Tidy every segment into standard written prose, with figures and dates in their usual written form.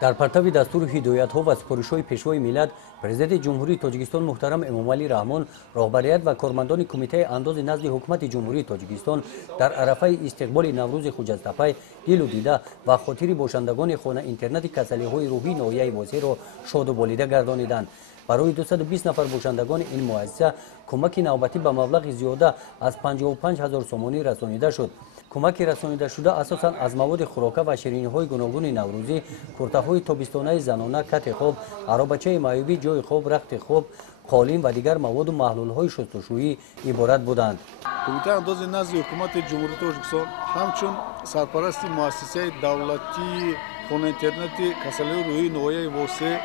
дар партави дастури ҳидоятҳо ва супоришҳои пешвои миллат президенти ҷумҳурии тоҷикистон муҳтарам эмомалӣ раҳмон роҳбарият ва кормандони кумитаи андози назди ҳукумати ҷумҳурии тоҷикистон дар арафаи истиқболи наврӯзи хуҷастапай дилу дида ва хотири бошандагони хона интернати касалиҳои рӯҳии ноҳияи восеъро шоду болида гардониданд. барои 220 нафар бошандагони ин муассиса кӯмаки навбатӣ ба маблағи зиёда аз 55 000 сомонӣ расонида шуд. кӯмаки расонидашуда асосан аз маводи хӯрока ва шириниҳои гуногуни наврӯзӣ, куртаҳои тобистонаи занона, кати хоб, аробачаи маъюбӣ, ҷойи хоб, рахти хоб, қолин ва дигар маводу маҳлулҳои шустушӯӣ иборат буданд. Кумитаи андози назди ҳукумати ҷумҳурии Тоҷикистон ҳамчун сарпарасти муассисаи давлатии хона интернати касалиҳои рӯҳии ноҳияи восеъ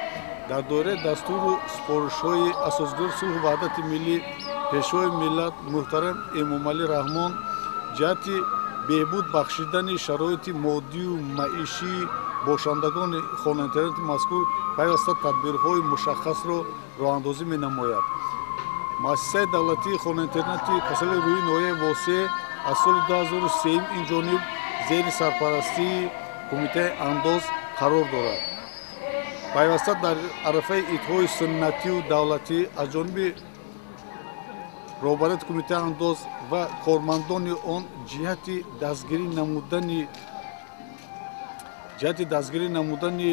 дар доираи дастуру супоришҳои асосгузори сулҳу ваҳдати миллӣ пешвои миллат муҳтарам эмомалӣ раҳмон ҷиҳати беҳбуд бахшидани шароити моддию маишии бошандагони хона интернати мазкур пайваста тадбирҳои мушаххасро роҳандозӣ менамояд. муассисаи давлатии хона интернати касалиҳои рӯҳии ноҳияи восеъ аз соли 2003 инҷониб зери сарпарастии кумитаи андоз қарор дорад. пайваста дар арафаи идҳои суннатию давлатӣ аз ҷониби роҳбарияти кумитаи андоз ва кормандони он ҷиҳати дастгирӣ намудани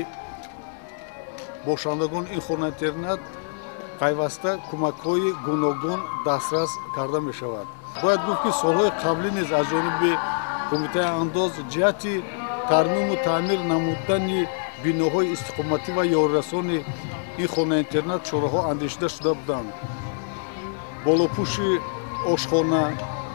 бошандагони ин хона интернат пайваста кӯмакҳои гуногун дастрас карда мешавад. бояд гуфт ки солҳои қаблӣ низ аз ҷониби кумитаи андоз ҷиҳати тармиму таъмир намудани биноҳои истиқоматӣ ва ёрирасони ин хона интернат чораҳо андешида шуда буданд. болопӯши ошхона,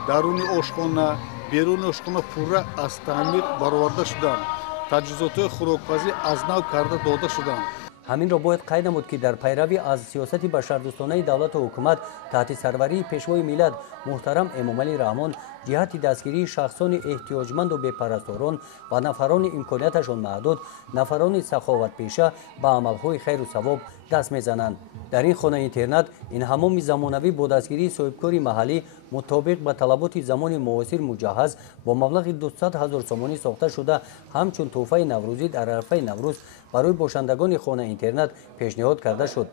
даруни ошхона, беруни ошхона пурра аз таъмир бароварда шуданд. таҷҳизотҳои хӯрокпазӣ аз нав карда дода шуданд. ҳаминро бояд қайд намуд ки дар пайравӣ аз сиёсати башардӯстонаи давлату ҳукумат таҳти сарварии пешвои миллат муҳтарам эмомалӣ раҳмон ҷиҳати дастгирии шахсони эҳтиёҷманду бепарасторон ва нафарони имконияташон маҳдуд, нафарони саховатпеша ба амалҳои хайру савоб даст мезананд. дар ин хона интернат ин ҳамоми замонавӣ бо дастгирии соҳибкори маҳаллӣ мутобиқ ба талаботи замони муосир муҷаҳҳаз бо маблағи 200 000 сомонӣ сохта шуда ҳамчун тӯҳфаи наврӯзӣ дар арафаи наврӯз барои бошандагони хона интернат пешниҳод карда шуд.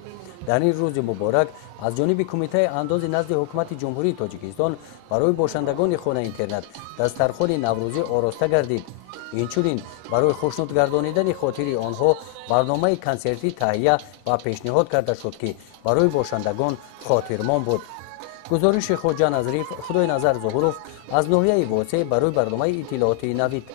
дар ин рӯзи муборак аз ҷониби кумитаи андози назди ҳукумати ҷумҳурии тоҷикистон барои бошандагони хона интернат дастархони наврӯзӣ ороста гардид. инчунин барои хушнуд гардонидани хотири онҳо барномаи консертӣ таҳия ва пешниҳод карда шуд ки барои бошандагон хотирмон буд. гузориши хоҷа назриф, худои назар зуҳуров аз ноҳияи восеъ барои барномаи иттилооти навид.